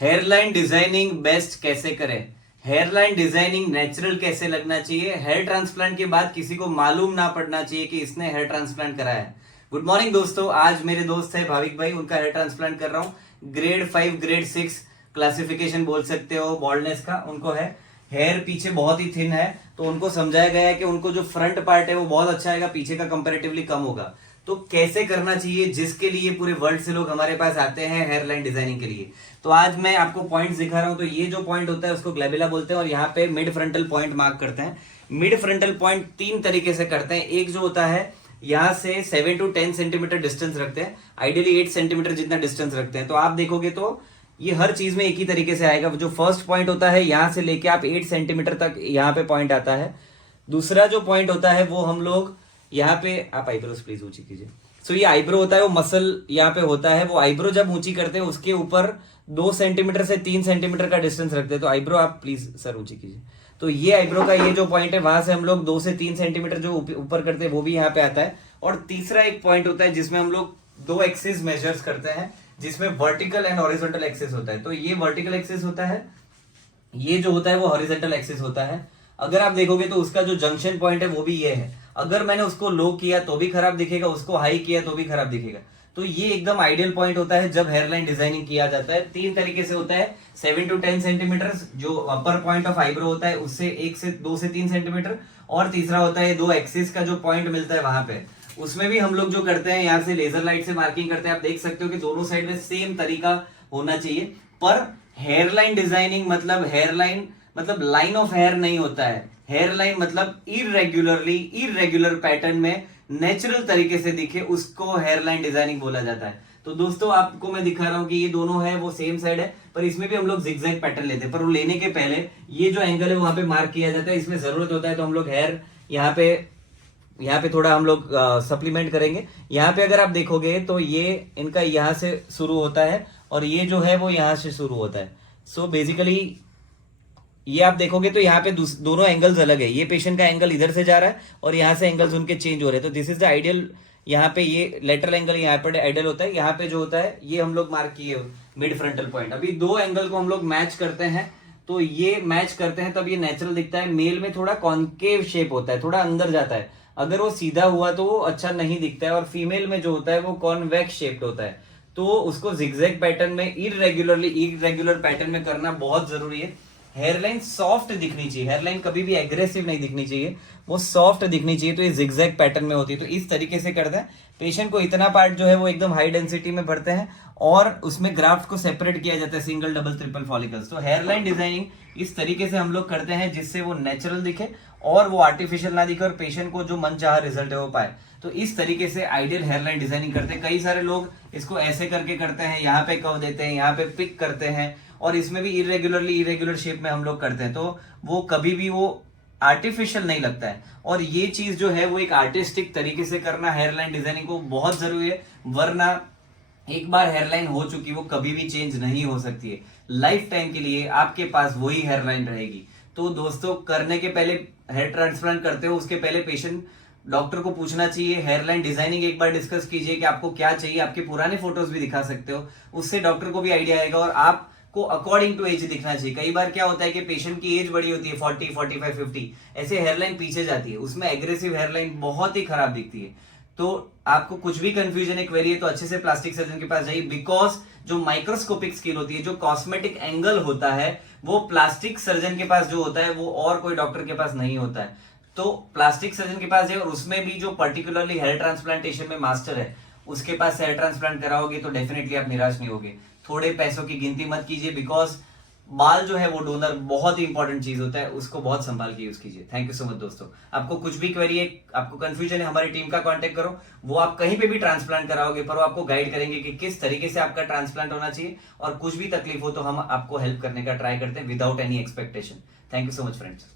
Hairline designing best कैसे करें, hairline designing natural कैसे लगना चाहिए, हेयर ट्रांसप्लांट के बाद किसी को मालूम ना पड़ना चाहिए कि इसने हेयर ट्रांसप्लांट कराया है। गुड मॉर्निंग दोस्तों, आज मेरे दोस्त है भाविक भाई, उनका हेयर ट्रांसप्लांट कर रहा हूँ। ग्रेड 5 ग्रेड 6 क्लासिफिकेशन बोल सकते हो बॉल्डनेस का उनको है। हेयर पीछे बहुत ही थिन है, तो उनको समझाया गया है कि उनको जो फ्रंट पार्ट है वो बहुत अच्छा आएगा, पीछे का कंपेरेटिवली कम होगा। तो कैसे करना चाहिए, जिसके लिए पूरे वर्ल्ड से लोग हमारे पास आते हैं हेयरलाइन डिजाइनिंग के लिए। तो आज मैं आपको पॉइंट्स दिखा रहा हूं। तो ये जो पॉइंट होता है उसको ग्लैबिला बोलते हैं, और यहाँ पे मिड फ्रंटल पॉइंट मार्क करते हैं। मिड फ्रंटल पॉइंट 3 तरीके से करते हैं। एक जो होता है यहाँ से 7 to 10 सेंटीमीटर डिस्टेंस रखते हैं, आइडियली 8 सेंटीमीटर जितना डिस्टेंस रखते हैं। तो आप देखोगे तो ये हर चीज में एक ही तरीके से आएगा। जो फर्स्ट पॉइंट होता है यहाँ से लेके आप 8 सेंटीमीटर तक यहाँ पे पॉइंट आता है। दूसरा जो पॉइंट होता है वो हम लोग यहाँ पे, आप आईब्रोज प्लीज ऊंची कीजिए। सो ये आईब्रो होता है, वो मसल यहाँ पे होता है। वो आईब्रो जब ऊंची करते हैं उसके ऊपर 2 सेंटीमीटर से 3 सेंटीमीटर का डिस्टेंस रखते हैं। तो आईब्रो आप प्लीज सर ऊंची कीजिए। तो ये आईब्रो का ये जो पॉइंट है वहां से हम लोग 2 से 3 सेंटीमीटर जो ऊपर करते हैं वो भी यहाँ पे आता है। और तीसरा एक पॉइंट होता है जिसमें हम लोग 2 एक्सिस मेजर्स करते हैं, जिसमें वर्टिकल एंड हॉरिजॉन्टल एक्सिस होता है। तो ये वर्टिकल एक्सिस होता है, ये जो होता है वो हॉरिजॉन्टल एक्सिस होता है। अगर आप देखोगे तो उसका जो जंक्शन पॉइंट है वो भी ये है। अगर मैंने उसको लो किया तो भी खराब दिखेगा, उसको हाई किया तो भी खराब दिखेगा। तो ये एकदम आइडियल पॉइंट होता है जब हेयरलाइन डिजाइनिंग किया जाता है। 3 तरीके से होता है, 7 to 10 सेंटीमीटर जो अपर पॉइंट ऑफ आईब्रो होता है उससे 2 से 3 सेंटीमीटर, और तीसरा होता है 2 एक्सिस का जो पॉइंट मिलता है वहां पे। उसमें भी हम लोग जो करते हैं यहाँ से लेजर लाइट से मार्किंग करते हैं। आप देख सकते हो कि दोनों साइड में सेम तरीका होना चाहिए। पर हेयरलाइन डिजाइनिंग मतलब हेयरलाइन मतलब लाइन ऑफ हेयर नहीं होता है। हेयरलाइन मतलब इरेगुलर पैटर्न में नेचुरल तरीके से दिखे, उसको हेयरलाइन डिजाइनिंग बोला जाता है। तो दोस्तों आपको मैं दिखा रहा हूं कि ये दोनों है वो सेम साइड है, पर इसमें भी हम लोग जिगजैग पैटर्न लेते हैं। पर वो लेने के पहले ये जो एंगल है वहां पे मार्क किया जाता है। इसमें जरूरत होता है तो हम लोग हेयर यहाँ पे थोड़ा हम लोग सप्लीमेंट करेंगे। यहाँ पे अगर आप देखोगे तो ये इनका यहाँ से शुरू होता है और ये जो है वो यहाँ से शुरू होता है। सो बेसिकली ये आप देखोगे तो यहाँ पे दोनों एंगल्स अलग है। ये पेशेंट का एंगल इधर से जा रहा है और यहाँ से एंगल्स उनके चेंज हो रहे हैं। तो दिस इज द आइडियल। यहाँ पे ये लेटरल एंगल यहाँ पर आइडियल होता है। यहाँ पे जो होता है ये हम लोग मार्क किए मिड फ्रंटल पॉइंट। अभी 2 एंगल को हम लोग मैच करते हैं, तो ये मैच करते हैं तब ये नेचुरल दिखता है। मेल में थोड़ा कॉन्केव शेप होता है, थोड़ा अंदर जाता है। अगर वो सीधा हुआ तो वो अच्छा नहीं दिखता है। और फीमेल में जो होता है वो कॉन्वेक्स शेप्ड होता है। तो उसको जिगजैग पैटर्न में इरेगुलर पैटर्न में करना बहुत जरूरी है। हेयरलाइन सॉफ्ट दिखनी चाहिए, हेयरलाइन कभी भी एग्रेसिव नहीं दिखनी चाहिए, वो सॉफ्ट दिखनी चाहिए। तो ये जिगजैग पैटर्न में होती है। तो इस तरीके से करते हैं। पेशेंट को इतना पार्ट जो है वो एकदम हाई डेंसिटी में भरते हैं और उसमें ग्राफ्ट को सेपरेट किया जाता है, सिंगल डबल ट्रिपल फॉलिकल्स। तो हेयरलाइन डिजाइनिंग इस तरीके से हम लोग करते हैं जिससे वो नेचुरल दिखे और वो आर्टिफिशियल ना दिखे और पेशेंट को जो मनचाहा रिजल्ट है वो पाए। तो इस तरीके से आइडियल हेयरलाइन डिजाइनिंग करते हैं। कई सारे लोग इसको ऐसे करके करते हैं, यहाँ पे कव देते हैं, यहाँ पे पिक करते हैं, और इसमें भी इरेगुलर शेप में हम लोग करते हैं। तो वो कभी भी वो आर्टिफिशियल नहीं लगता है। और ये चीज जो है वो एक आर्टिस्टिक तरीके से करना हेयरलाइन डिजाइनिंग को बहुत जरूरी है, वरना एक बार हेयरलाइन हो चुकी वो कभी भी चेंज नहीं हो सकती है। लाइफ टाइम के लिए आपके पास वही हेयरलाइन रहेगी। तो दोस्तों करने के पहले, हेयर ट्रांसप्लांट करते हो उसके पहले पेशेंट डॉक्टर को पूछना चाहिए। हेयरलाइन डिजाइनिंग एक बार डिस्कस कीजिए कि आपको क्या चाहिए। आपके पुराने फोटोज भी दिखा सकते हो, उससे डॉक्टर को भी आइडिया आएगा। और आपको अकॉर्डिंग टू एज दिखना चाहिए। कई बार क्या होता है कि पेशेंट की एज बड़ी होती है, 40, 45, 50, ऐसे हेयरलाइन पीछे जाती है, उसमें एग्रेसिव हेयरलाइन बहुत ही खराब दिखती है। तो आपको कुछ भी कंफ्यूजन है, क्वेरी है, तो अच्छे से प्लास्टिक सर्जन के पास जाइए। बिकॉज जो माइक्रोस्कोपिक स्किल होती है, जो कॉस्मेटिक एंगल होता है, वो प्लास्टिक सर्जन के पास जो होता है वो और कोई डॉक्टर के पास नहीं होता है। तो प्लास्टिक सर्जन के पास जाइए, और उसमें भी जो पर्टिकुलरली हेयर ट्रांसप्लांटेशन में मास्टर है उसके पास हेयर ट्रांसप्लांट कराओगे तो डेफिनेटली आप निराश नहीं होगे। थोड़े पैसों की गिनती मत कीजिए, बिकॉज बाल जो है वो डोनर बहुत ही इंपॉर्टेंट चीज होता है, उसको बहुत संभाल के यूज कीजिए। थैंक यू सो मच दोस्तों। आपको कुछ भी क्वेरी है, आपको कंफ्यूजन है, हमारी टीम का कांटेक्ट करो। वो आप कहीं पे भी ट्रांसप्लांट कराओगे पर वो आपको गाइड करेंगे कि किस तरीके से आपका ट्रांसप्लांट होना चाहिए। और कुछ भी तकलीफ हो तो हम आपको हेल्प करने का ट्राई करते हैं without any expectation. Thank you so much friends.